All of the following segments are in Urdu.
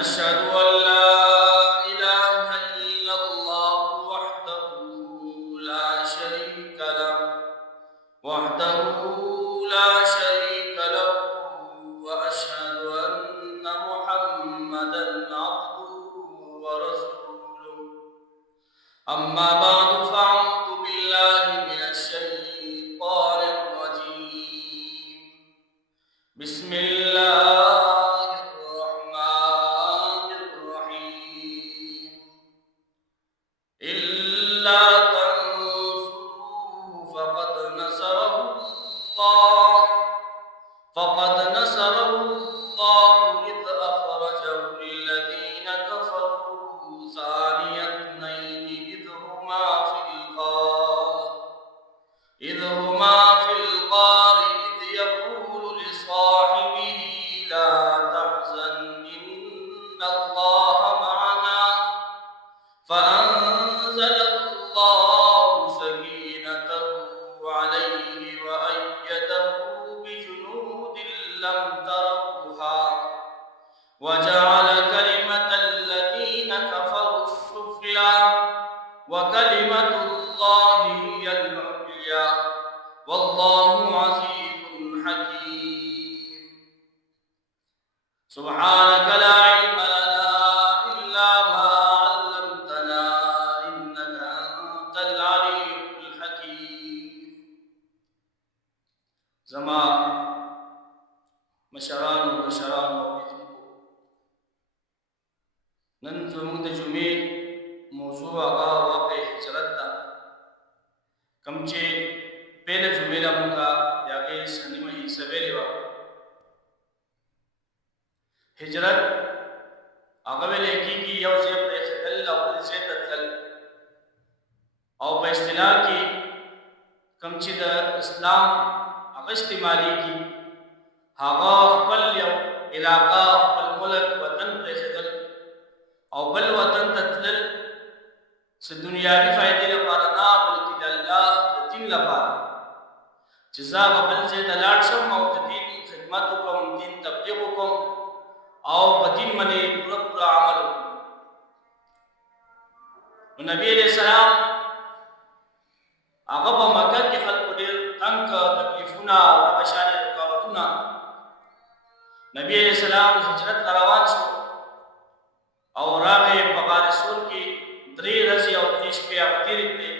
ونشهد أن لا إله إلا الله وحده لا شريك له وأشهد أن محمدا عبده ورسوله. أما بعد فأعوذ بالله من الشيطان الرجيم. بسم الله الرحمن الرحيم. إلا تنصروه فقد نصره الله إذ أخرجه الذين كفروا ثاني اثنين إذ هما في الغار إذ يقول لصاحبه لا تحزن إن الله معنا فأنزل الله سكينته عليه وأيده بجنود لم تروها وجعل كلمة الذين كفروا السفلى وكلمة الله هي العليا والله عزيز حكيم. سبحانك لا علم لنا إلا ما علمتنا إنك أنت العليم الحكيم. زمان مشران نن زمون د جمعې موضوع هغه واقع هجرت ده. کوم چې پهله جمعې لا مونږه یاګې سنیمه یې سویلې وه. هجرت هغه ویلې کېږي یو ځای پرېښودل او بل ځای ته تلل، او په اصطلاح کې کوم چې د اسلام هغه استعمالېږي هغه خپل یو علاقه خپل ملک وطن پرېښودل او بل وطن ته تلل څه دنیاوي فایدې لپاره نه بلکې د الله د دین لپاره، چې زه به بل ځای ته لاړ شم او د دین خدمت وکړم، دین تبلیغ وکړم او په دین باندې پوره عمل وکړم. نو نبي علیه السلام هغه په مکه کې خلکو ډېر تنګ تکلیفونه او دغه شانې رکاوټونه. نبي علیه السلام هجرت ته روان شو او راغی په غار سور کې 3 ورځې او 3 شپې هغه تېرې کړې،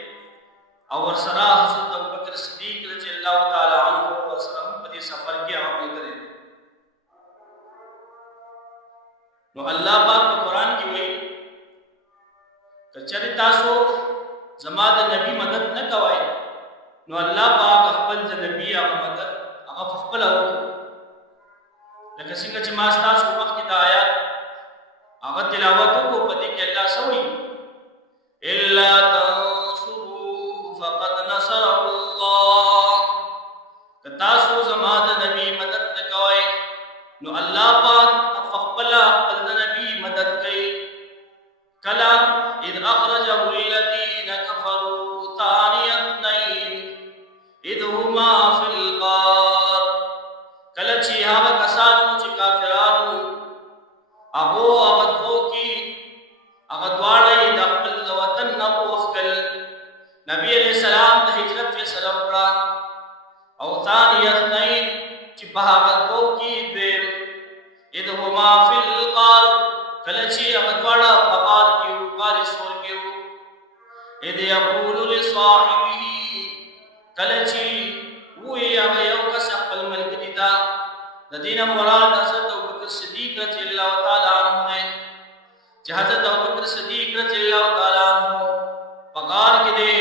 او ورسره حضرت ابوبکر صدیق رضی الله تعالی عنه ورسره هم په دې سفر کې هغه ملګری دی. نو الله پاک په قرآن کې وایي که چېرې تاسو زما د نبي مدد نه کوئ نو الله پاک خپل د نبي هغه مدد هغه پخپله وکړي. لکه څنګه چې ما ستاسو مخکې د آیات هغه تلاوت وکړو، په دې کې الله څه وایي؟ إلا تنصروه فقد نصره الله. که تاسو زما د نبي مدد نه کوئ نو الله پاک خپله خپل د نبي مدد کوي. کله إذ أخرجه الذين كفروا ثاني اثنين إذ هما في الغار. کله چې هغه کسانو چې کافرانو هغه دواړه د خپل وطن نه ووښتل، نبي علیه السلام د هجرت فیصله وکړه، او ثاني اثنین چې په هغه دوو کې دویم إذ هما في الغار، کله چې هغه دواړه په غار کې وو، غار سور کې وو. إذ يقول لصاحبه، کله چې وایي هغه یو کس خپل ملګري ته، د دې نه مراد حضرت ابوبکر صدیق رضی الله تعالی عنه دی، چې حضرت ابوبکر صدیق رضی الله تعالی عنه په غار کې دی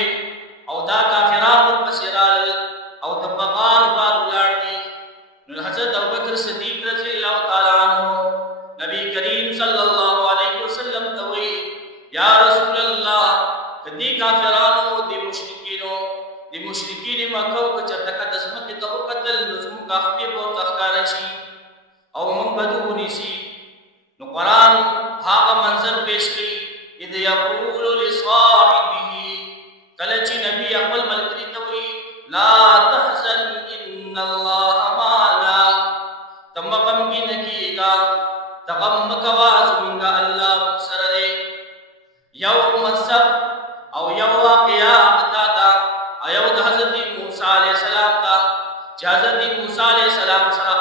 او دا کافران ورپسې رالل او د په غار ولاړ دي. نو حضرت ابوبکر صدیق رضی الله تعالی عنه نبی کریم صلی الله علیه وسلم ته وایي یا رسول الله، که دې کافرانو د مشرکین مکه که چېرته که د ځمکې ته وکتل نو زموږ خپې به ورته ښکاره شي او موږ به دې ونیسي. نو قرآن هغه منظر پیش کړي إذ يقول لصاحبه، کله چې نبی خپل ملګري ته وایي لا تحزن إن الله معنا، تم غمگین کیگا تغم مکوا زمین چې حضرت موسی علیه السلام سره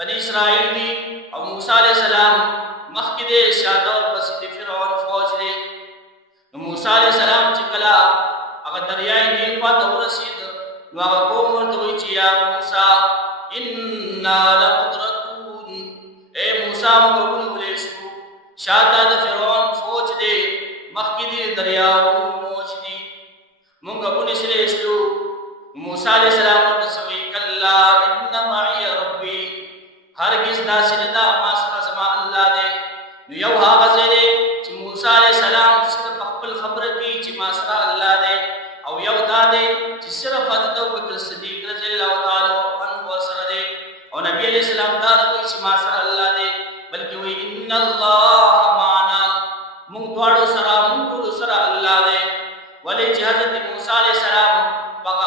بني اسرائیل دي او موسی علیه السلام مخکې د شاته پسې د فرعون فوج دی نو موسی علیه السلام چې کله هغه دریای نیل خواته ورسېد نو هغه قوم ورته وایي چې یا موسی انا لمدرکون اے موسی موږ ونیولی شو شاته د فرعون فوج دی مخکې د دریاو موج دي موږ ونیسلی شو موسی علیه السلام ورته وایي کلا ان معي ربي هرگز داسې نه ده ما سره زما الله دی نو یو هغه ځای دی چې موسی علیه السلام صرف خپل خبره کوي چې ما سره الله دی او یو دا دی چې صرف حضرت ابوبکر صدیق رضی الله تعالی عنه ورسره دی او نبی علیه السلام دا نه وایي چې ما سره الله دی بلکې وایي ان الله معنا موږ دواړو سره موږ ټولو سره الله دی ولې چې حضرت موسی علیه السلام هغه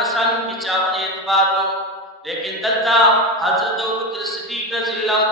کسانو کې چا باندې اعتبار نو لیکن دلته حضرت ابوبکر صدیق رضی الله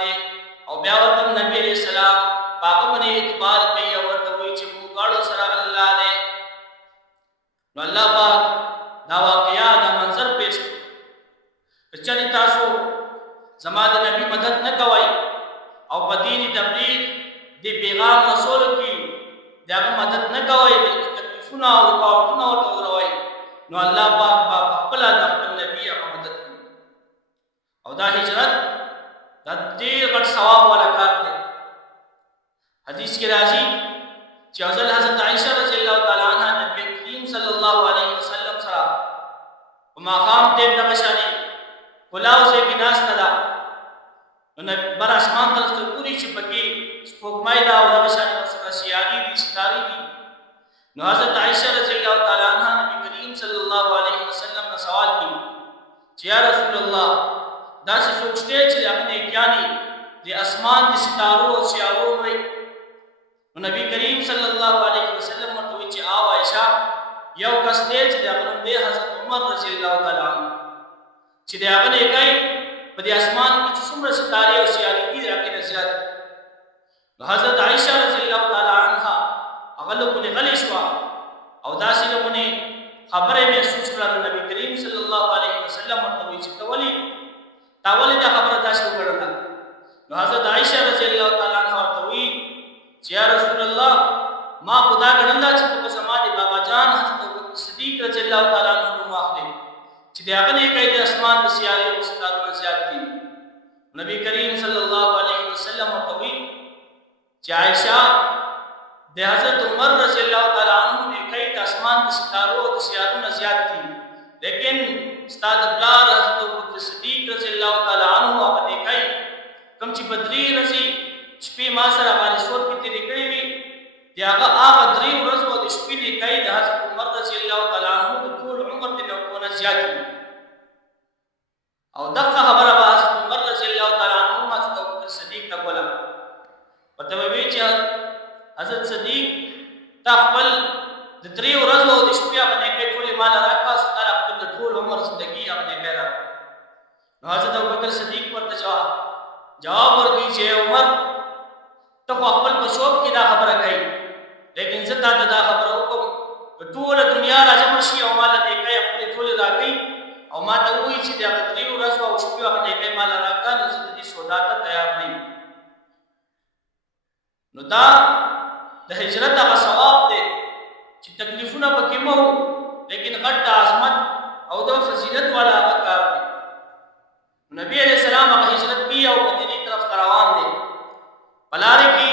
دی او بیا ورته نبی علیہ السلام هغه باندې اعتبار کوي او ورته وایي چې موږ ټول سره الله دی نو الله پاک دا واقعیا دا منظر پیش کچې تاسو زما د نبی مدد نه کوي او په دین تبلیغ دی پیغام رسول کی دا مدد نه کوي بلکې تکلیفونه او رکاوټونه ورته وروي نو الله پاک په خپل د خپل نبی هغه مدد کوي او دا هجرت د ډیر غټ ثواب والا کار دی حدیث کې راځي چې حضرت عائشہ رضی الله تعالی عنها نبی کریم صلی الله علیه وسلم سره په مقام ته د بشانی کلاو سے کې ناس تدا نو بر اسمان طرف ته پوری چې پکې سپوږمۍ دا او د بشانی سره سیاري دي ستاري دي نو حضرت عائشہ رضی الله تعالی عنها نبی کریم صلی الله علیه وسلم نے سوال کی چې یا رسول الله دا څه سوچته چې هغه کیانی د اسمان د ستارو او سیارو مې نبی کریم صلی الله علیه وسلم ورته چې آو عائشہ یو کس دې چې هغه د حضرت عمر رضی الله تعالی عنہ چې هغه نه کوي په دې اسمان کې څومره ستاري او سیاري دي هغه نه زیات حضرت عائشہ رضی الله تعالی عنها هغه له غلی شو او داسې له خبره محسوس کړه نبی کریم صلی الله علیه وسلم ورته چې تولی دا خبره تاسو وکړه نو حضرت عائشہ رضی الله تعالی عنها ورته وی چې یا رسول الله ما خدا غنل چې په سماج بابا جان حضرت ابوبکر صدیق رضی الله تعالی عنہ واخلي چې دا هغه نه کوي د اسمان د سیارې او ستارو زیات دي نبی کریم صلی الله علیه وسلم ورته وی چې عائشہ د حضرت عمر رضی الله تعالی عنہ نه کوي د اسمان د ستارو او سیارو زیات دي لیکن استاد بلال حضرت ابوبکر صدیق رضی الله تعالی عنہ هغه نه کوي کوم چې بدري رضی شپې ما سره باندې سور کې تیرې کړې وي دی هغه درې ورځې د شپې نه کوي د حضرت عمر رضی الله تعالی عنہ د ټول عمر د نوونه زیات دي او دغه خبره به حضرت عمر رضی الله تعالی عنہ حضرت ابوبکر صدیق ته کوله پته وی چې حضرت صدیق تخبل د درې ورځې د شپې باندې کې ټول مال راکاس تعالی خپل ټول عمر زندگی باندې پیدا نو حضرت ابوبکر صدیق ورته جواب ورکړي چې عمر ته خپل بشوب کې دا خبره کوي لیکن زه تا دا خبره وکم ټول دنیا راځم شي او مال دې کوي خپل ټول راکړي او ما ته وایي چې دا درې ورځې او شپې باندې کې مال راکا نو زه دې سودا ته تیار نه نو دا د هجرت هغه ثواب دی چې تکلیفونه پکې مو لیکن غټ عظمت او د فضیلت والا هغه کار دی نبی علیہ السلام هغه هجرت کی او مدینه طرف روان دي بلاره کی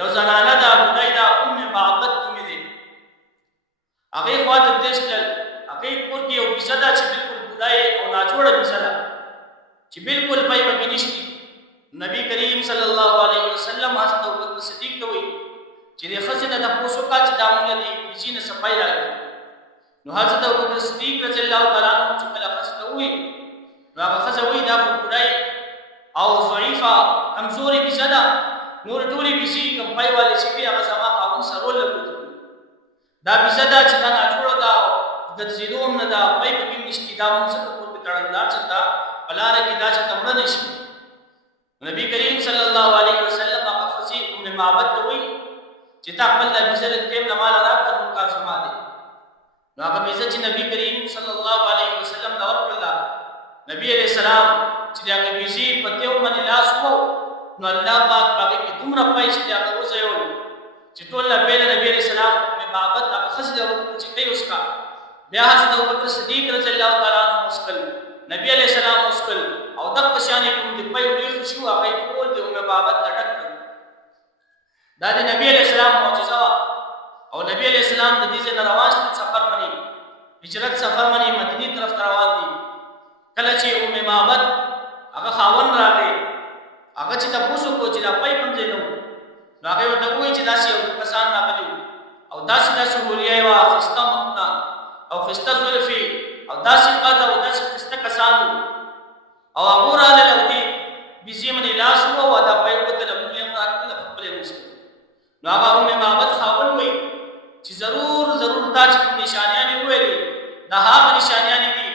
یو زنانه دا بډایدا ام معبد کومې دي هغه خواته دشتل هغه کور کې یو بيزدا چې بالکل بډای او ناجوړه بيزدا چې بالکل پای په نشتی نبی کریم صلی الله علیه وسلم حضرت ابوبکر صدیق ته وی چې د خزینه د پوسو کا چې دامن دي بچینه صفای راغی نو حضرت ابوبکر صدیق رضی الله تعالی عنہ چې کله خزته وی نو هغه خزوی دا بډای او ضعیفه کمزوري بيزدا نور ټولي بيسي کم پای والے چې هغه سما قانون سره لګوي دا بيزدا چې دا اټوړه دا د زیدوم نه دا پای په کې نشتی دا موږ څه په تړندار چتا بلاره کې دا چې تمړه نشي نبی کریم صلی الله علیه وسلم هغه خزي ام معبد ته وی چې تا خپل د بيزل ټیم نه مال راکړو کار سما دي نو هغه بیزه چې نبی کریم صلی الله علیه وسلم دا ورکړه نبی علیہ السلام چې هغه بیزی په تیو باندې لاس وو نو الله پاک هغه کې دومره پای چې هغه وځيول چې ټول نبی علیہ السلام په بابت هغه خزه چې کوي اوس کا بیا حضرت ابوبکر صدیق رضی الله تعالی عنہ مسکل نبی علیہ السلام مسکل او دغه شان کوم دی په ویل شو هغه ټول دی په بابت لټک دا د نبی علیہ السلام معجزه او نبی علیہ السلام د دې ځای روان سفر باندې هجرت سفر باندې مدینه طرف روان دي کله چې معبد هغه خاون راغی هغه چې تاسو کو چې دا پای کوم ځای نو هغه ورته وایي چې داسې یو کسان راغلي او داسې هولیای وا خسته مخنا او خسته زلفي او داسې قد او داسې خسته کسان او هغه راغله لودي بيزي من لاس وو دا پای وته د مليان راکړه خپل مسلمان نو هغه معبد خاون وایي چې ضرور دا چې نشانیان ویلي دا هغه نشانیان دي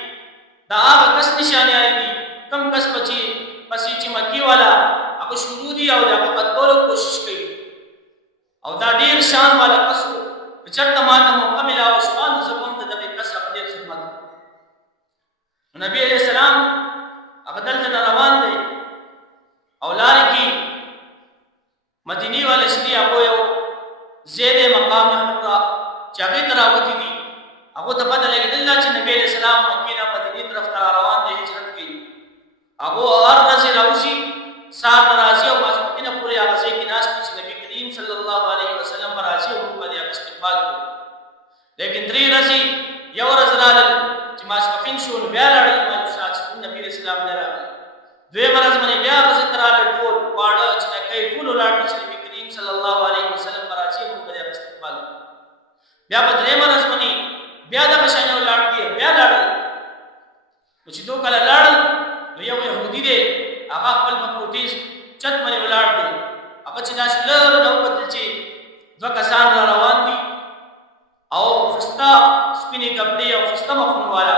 دا هغه کس نشانیان دي کم کس پسې چې مکی والا هغه شروع دي او هغه قتل کوشش کوي او دا ډیر شان والا کس چرته ماته مکمل او شان زبون ته د کس خپل خدمت نبی علیہ السلام هغه دلته روان دي او لار کې مدینی والے شری هغه یو زید مقام حرا چاغه تراوتی دي هغه ته پته لګیدل چې نبی علیہ السلام مکه نه مدینه طرف ته روان دي هجرت کوي هغه اور رضی راوسی سات راځي او مدینه پورې هغه ځای کې ناس چې نبی کریم صلی الله علیه وسلم پر راځي او په دې استقبال کوي لیکن درې ورځې یو ورځ راغل چې ماسپخین شو بیا لاړل چې نبی علیہ السلام نه راغی دوی ورځ باندې بیا به تراله ټول واړه چې کوي ټول لاړ چې نبی کریم صلی الله علیه وسلم پر راځي او په دې استقبال بیا په درې ورځ باندې بیا د بشانه لاړ دی بیا لاړل چې دوه کله لاړل یو يهودي دی هغه خپل پکوټي چت باندې ولاړ دی هغه چې داس لر نو بدل چې دوه کسان را روان دي او خستا سپینې کپڑے او خستا مخون والا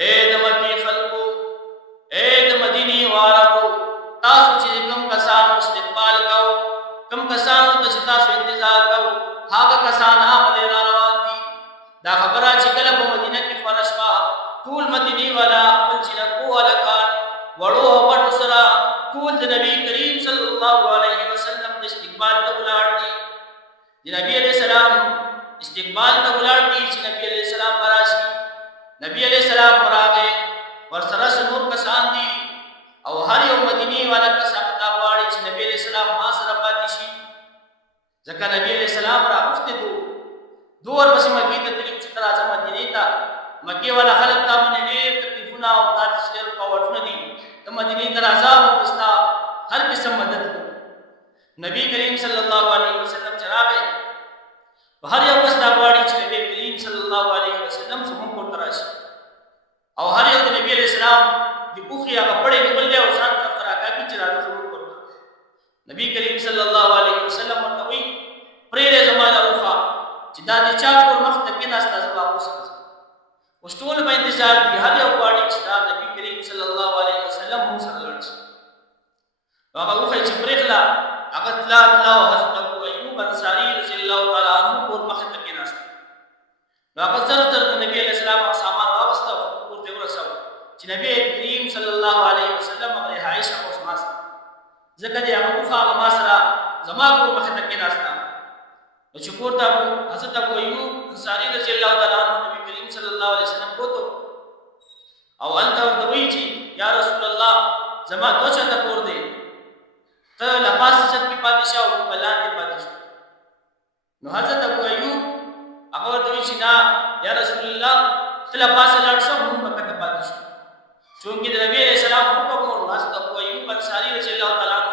اے د مکی خلقو اے د مدینی وارو تاسو چې کوم کسانو استقبال کاو کوم کسانو ته تاسو انتظار کاو هغه کسان هغه را روان دي دا خبره چې کله په مدینه کې فرشوا ټول مدینی والا خپل چې کو والا کار وړو پټ سره ټول د نبی کریم صلی الله علیه وسلم د استقبال ته ولاړ دي د نبی علیہ السلام استقبال ته ولاړ دي چې نبی علیہ السلام راشي نبی علیہ السلام راغی ورسره نور کسان دي او هر یو مدینی والا کس هغه غواړي چې نبی علیہ السلام ما سره پاتې شي ځکه نبی علیہ السلام راغفته دور پسې مکه ته تللی چې تر اعظم مدینه ته مکه والا خلک ته باندې ډېر تکلیفونه او تاسو پاوټونه دي ته مدینه ته راځه او پستا هر قسم مدد نبی کریم صلی الله علیه وسلم چراغه هر یو کس دا غواړي چې نبی کریم صلی الله علیه وسلم څنګه کوټ راشي او هر یو د نبی علیہ السلام د اوخي هغه پړې نیولې او ځان طرف راکاږي چې راځي ضرور کوټ نبی کریم صلی الله علیه وسلم ورته وی پرې زمانہ اوخه چې دا د چا پر مخ ته کې ناسته زما اوسه اوس ټول په انتظار دي هر یو غواړي چې دا نبی کریم صلی الله علیه وسلم مو سره لړشي هغه اوخه چې پرېخلا هغه تلا او حضرت ابو ایوب انصاری رضی الله تعالی عنہ پر مخ ته کې ناسته هغه زر نبی علیہ السلام او سامان واغسته او ته ورسو چې نبی کریم صلی الله علیه وسلم هغه عائشہ او اسماء زکه دې هغه اوخه ما سره زما پر مخ ته کې ناسته نو چې کوته حضرت ابو ایوب انصاری رضی الله تعالی عنہ نبی کریم صلی الله علیه وسلم کوته او انت ورته چې یا رسول الله زما دوچا ته کور دی ته لپاس چې کی پادشاه او بلان دی پادشاه نو حضرت ابو ایوب هغه ورته چې نا یا رسول الله ته لپاس لاړ شو موږ پکې پادشاه چونکی د نبی علیہ السلام حکم او حضرت ابو ایوب انصاری رضی الله تعالی عنہ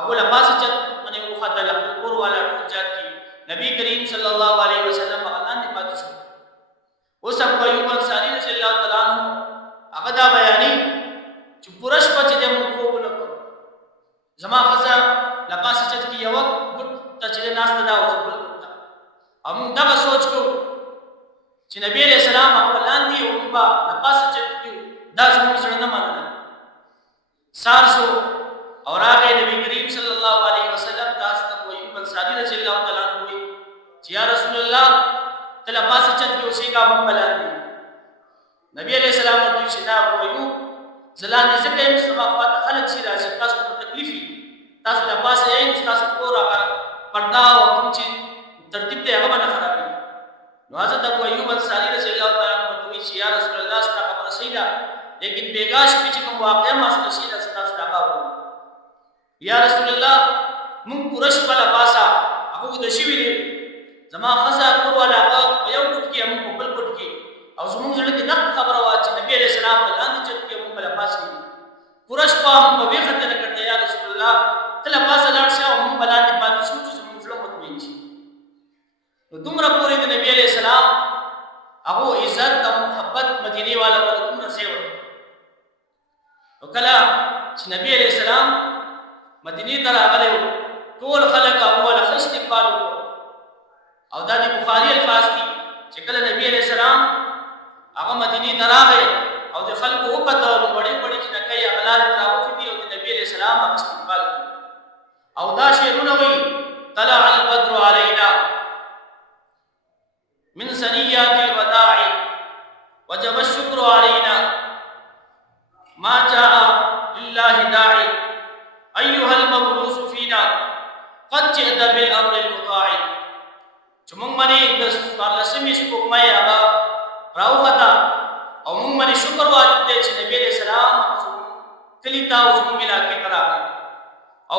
ابو لپاس چې باندې وخته خپل کور والا ټوچات کی نبی کریم صلی الله علیه وسلم اعلان دی پاتې اوس ابو ایوب انصاری رضی الله تعالی عنہ هغه دا بیانې چې پرش پچ دې موږ کو نه کو زما خزا لپاس چت کی یو ګټ ته ناس ته دا وځو هم دا سوچ کو چې نبی علیہ السلام اعلان دی او با لپاس چت کی دا زموږ سره نه مانه سارسو اور هغه نبی کریم صلی الله علیه وسلم تاسو ته کوئی انصاری رضی الله تعالی عنہ یا رسول الله چت کې اوسې کا مون بلاندې نبی علیہ السلام ورته چې دا وایو زلان دې څنګه یې سما خواته خلک شي راځي تاسو ته تکلیف تاسو له پاسه یې تاسو کور هغه پردا او کوم چې ترتیب ته هغه باندې خرابې نو حضرت ابو ایوب انصاری رضی الله تعالی عنہ ورته چې یا رسول الله ستاسو خبره صحیح ده لیکن بیگاش چې کوم واقعا ما سره شي تاسو راغاو یا رسول الله مون قرش په لباسا هغه د شي ویلي زما خزا کور ولا په یو ټوټ کې هم په بل ټوټ کې او زموږ زړه کې دغه خبره وا چې نبی عليه السلام په لاندې چت کې هم په لباسي قرش په هم په وی خطر کړه یا رسول الله تل لباسا لاړ شه او هم بلاندې پاتې شو چې زموږ زړه مطمئن شي نو دومره پورې د نبی عليه السلام هغه عزت او محبت مدینه والا ولکم رسېو نو کله چې نبی عليه السلام مدینه ته راغلی ټول خلک هغه له استقبال وکړ او دا د بخاری الفاظ دي چې کله نبی عليه السلام هغه مدینه ته راغی او د خلکو وکړه نو وړي وړي چې نکي اغلال راوځي دي او د نبی عليه السلام استقبال او دا شعرونه وی طلع البدر علينا من ثنيات الوداع وجب الشكر علينا ما جاء لله داعي ايها المبعوث فينا قد جئت بالامر المطاع چمون منی د سپارلسمی سپوږمۍ هغه راوخته او مونږ باندې شکر واجب دی چې نبی علیہ السلام کلی تا اوس مونږ علاقې ته راغی او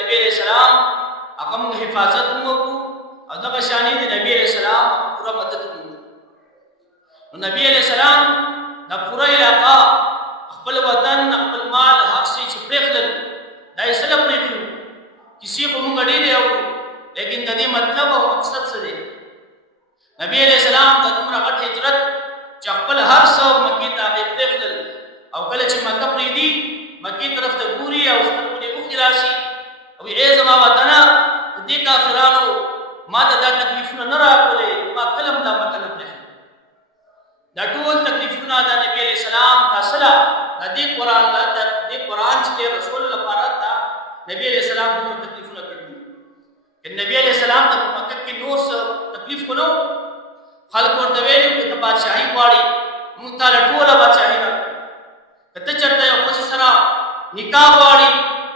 نبی علیہ السلام هغه موږ حفاظت وکړو او دغه شانې د نبی علیہ السلام پوره مدد وکړو نو نبی علیہ السلام د پوره علاقہ خپل وطن خپل مال هر څه چې پرېخل دا یې سره پرېخل کسی په موږ ډېر یو لیکن د دې مطلب او مقصد څه دی نبی علیہ السلام د دومره غټ هجرت چې خپل هر څه مکې ته پرېخل او کله چې مکه پرېدي مکې طرف ته ګوري او سترګې یې وخت راشي او ای زما وطن دې کافرانو ما ته دا تکلیفونه نه راکولې ما کلم دا مکه نه پرېخل دا ټول تکلیفونه د نبی علیہ السلام تاسلا د دې قرآن چې رسول لپاره دا نبی علیہ السلام دومره تکلیفونه کړی نبی علیہ السلام ته مکه کې نور څه تکلیف ونو خلق ورته ویلو چې ته بادشاہي غواړي موږ تعالی ټول بادشاہي راکړو کته چرته یو څه سره نکاح غواړي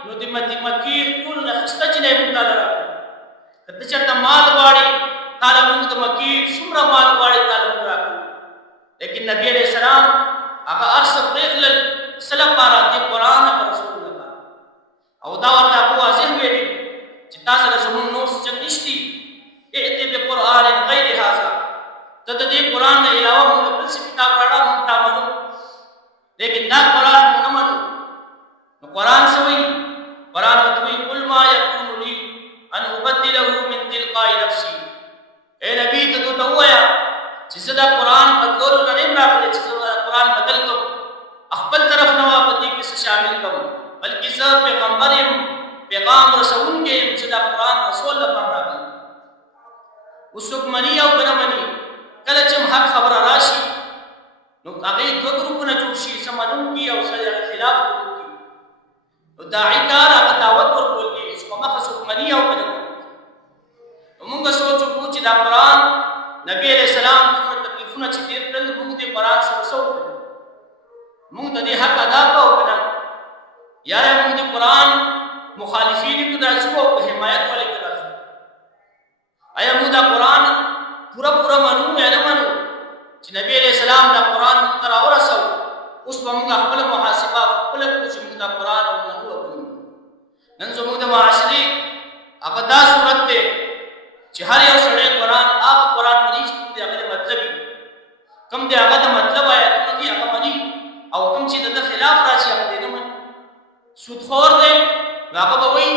نو د مکی ټول نه خسته چې نه موږ تعالی راکړو کته چرته مال غواړي تعالی موږ د مکی څومره مال غواړي تعالی موږ راکړو لیکن نبی علیہ السلام هغه ارس پرېخل سلام بارا د قرآن او رسول الله او دا ورته واضح ویلي چې تاسو له زموږ نور څه نشتی ائتی بقرآن غیر هذا ته د دې قرآن نه علاوه موږ بل څه کتاب راړه موږ تا منو لیکن دا قرآن موږ نه منو نو قرآن څه وایي قرآن وایي قل ما یکون لی ان ابدله من تلقاء نفسي اے نبی ته وایا چې زه دا قرآن بدلول نه یم راغلی چې زه قرآن بدل کوم خپل طرف نه واپدې کې شامل کوم بلکې زه پیغمبر یم پیغام رسول کې چې دا قرآن رسول لپاره راغلی وسوک منی او بنا منی کله چې حق خبره راشي نو هغه دوه ګروپونه جوړ شي سمانون کی او سره خلاف کوي نو داعی کار هغه دعوت ورکول کی چې کومه وسوک منی او بنا موږ سوچو چې دا قرآن نبی علیہ السلام د تکلیفونه چې ډېر کړل موږ دې قرآن سره وسو موږ د دې حق ادا کوو کنه یا موږ د قرآن مخالفین کو درځو او حمایت ولې کړو آیا موږ دا قرآن پورا منو یا نه منو چې نبی علیہ السلام دا قرآن تر اورسو اوس به موږ خپل محاسبه خپل چې موږ دا قرآن او منو نن زموږ د معاشري هغه دا صورت ده چې هر یو سړی قرآن هغه قرآن مني چې هغه مطلب کم دی هغه د مطلب آیات دي هغه مني او کوم چې د خلاف راشي هغه نه مني سودخور دی هغه به وایي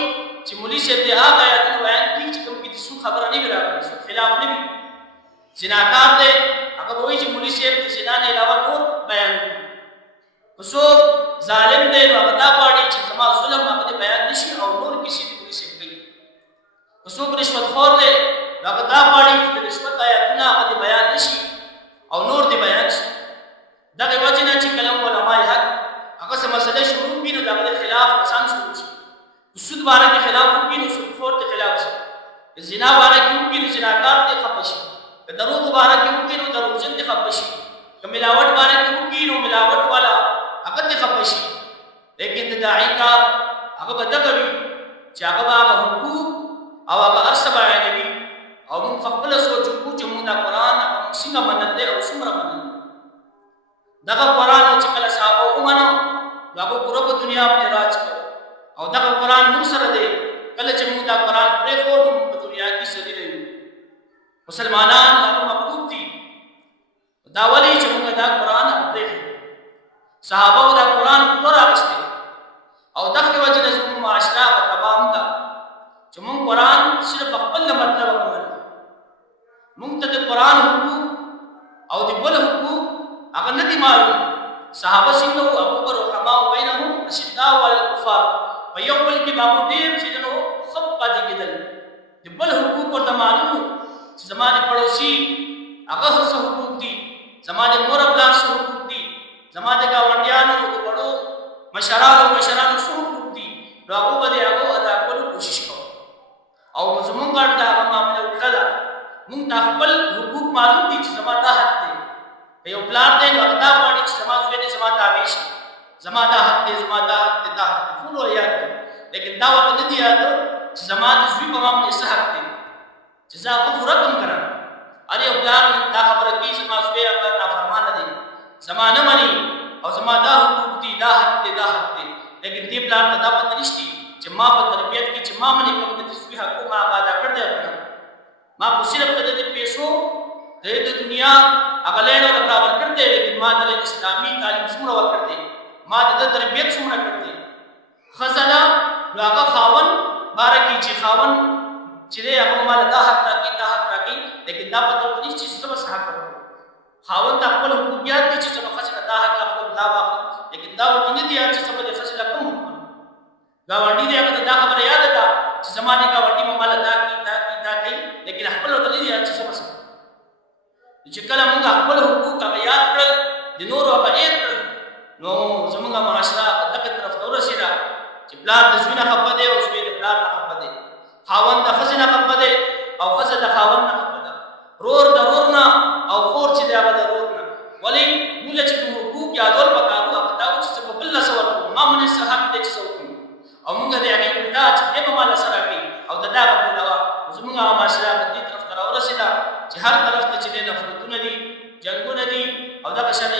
چې مولوي صاحب دې هغه آیاتونه بیان کړي چې کوم کې د سود خبره نه وي راغلې سود خلاف نه وي زناکار دی هغه به وایي چې مولوي صاحب د زنا نه علاوه نور بیان کړي که څوک ظالم دی نو هغه دا غواړي چې زما ظلم هغه بیان نشي او نور کسی د مولوي صاحب کوي که څوک رشوتخور دی هغه دا غواړي چې د رشوت آیاتونه هغه بیان نشي او نور دی بیان شي دغه وجه نه چې کلام علماء حق هغه څه مسله شروع کړي نو دغه خلاف آسان شروع شي سود باره کې خلاف کړي نو سود خور ته خلاف شي زنا باره کې کړي نو زناکار ته خپه شي مبارک وکړي نو دروغجن دي خفه شي، که ملاوټ باندې وکړي نو ملاوټ والا هغه دي خفه شي. لیکن د داعي کار هغه به دغه وي چې هغه به هغه حقوق او هغه هر څه بیانوي او موږ خپله سوچ وکړو چې موږ دا قرآن هغه موږ څنګه منل دی او څومره منل دی. دغه قرآن چې کله صحابه ومنو نو هغه پوره په دنیا باندې راج کړ او دغه قرآن موږ سره دی. کله چې موږ دا قرآن پرېښود نو موږ په دنیا کې ذلیله یو. مسلمانان هغه مغلوب دي. دا ولې چې موږ دا قرآن پرېښود؟ صحابه دا قرآن پوره راغستی او دغه وجه نه زموږ معاشره به تباه هم ده چې موږ قرآن صرف خپل مطلب ومنو. موږ ته د قرآن حقوق او د بل حقوق هغه نه دي معلوم. صحابه څنګه وو؟ ابوبکر رحمه بینهم اشداء علی الکفار، په یو بل کې به ډېر چې نو خپ پاتې کېدل. د بل حقوق ورته معلوم چې زما د پړوسي هغه څه حقوق دي، زما د مور پلار څه حقوق دي، زما د ګاونډیانو د وړو مشرانو څه حقوق دي، نو هغه به د هغو ادا کولو کوشش کوو. او زمونږ ته هغه معامله الټه ده. مونږ ته خپل حقوق معلوم دي چې زما دا حق دی. که یو پلار دی نو هغه دا غواړي چې زما زوی دی زما تابع شي، زما دا حق دی، زما دا حق دی، دا حق دی، ټول یاد دي. لیکن دا ورته نه دي یاد چې زما د زوی په ما باندې څه حق دی چې زه هغه پوره کړم که نه. هر یو پلار دا خبره کوي زما زوی هغه نافرمانه دی، زما نه مني او زما دا حقوق دي، دا حق دی، دا حق دی. لیکن دې پلار ته دا پته نشته چې ما په تربیت کې چې ما باندې کوم د زوی حقوق ما هغه ادا کړ دی او که نه. ما خو صرف د پیسو د دنیا هغه لیڼ او برابر کړ دی، لیکن ما د اسلامي تعلیم څومره ورکړ دی، ما د تربیت څومره کړ دی. ښځه ده نو هغه خاوند باره کې چې خاوند چې دی هغه ماله دا حق راکړي، دا حق راکړي، لیکن دا پته ورته نشته چې زه به څه حق ورکړم. خاوند ته خپل حقوق یاد دي چې زه به ښځې نه دا حق اخلم، دا به اخلم، لیکن دا ورته نه دي یاد چې زه به د ښځې نه کوم حق ورکړم. ګاونډي دی هغه ته دا خبره یاده ده چې زما د ګاونډي به ماله دا کوي، دا کوي، دا کوي، لیکن خپل ورته نه دي یاد چې زه به څه کوم. چې کله موږ خپل حقوق هغه یاد کړل، د نورو هغه هېر کړل، نو زموږ معاشره دغه طرف ته ورسېده چې پلار د زوی نه خفه دی او زوی د پلار نه خفه دی، خاوند د ښځې نه خفه دی او ښځه د خاوند نه خفه ده، رور د رور نه او خور چې دی هغه د رور نه. ولې موږ له چې کوم حقوق یادول پکار وو هغه دا و چې زه به بل له څه ورکړم، ما باندې څه حق دی چې څه وکړم، او موږ د هغې الټا چې دی به ما له څه راکوي او د دا به پرېږدوه. زموږ هغه معاشره د دې طرف ته راورسېده چې هر طرف ته چې دی نفرتونه دي، جنګونه دي او دغه شان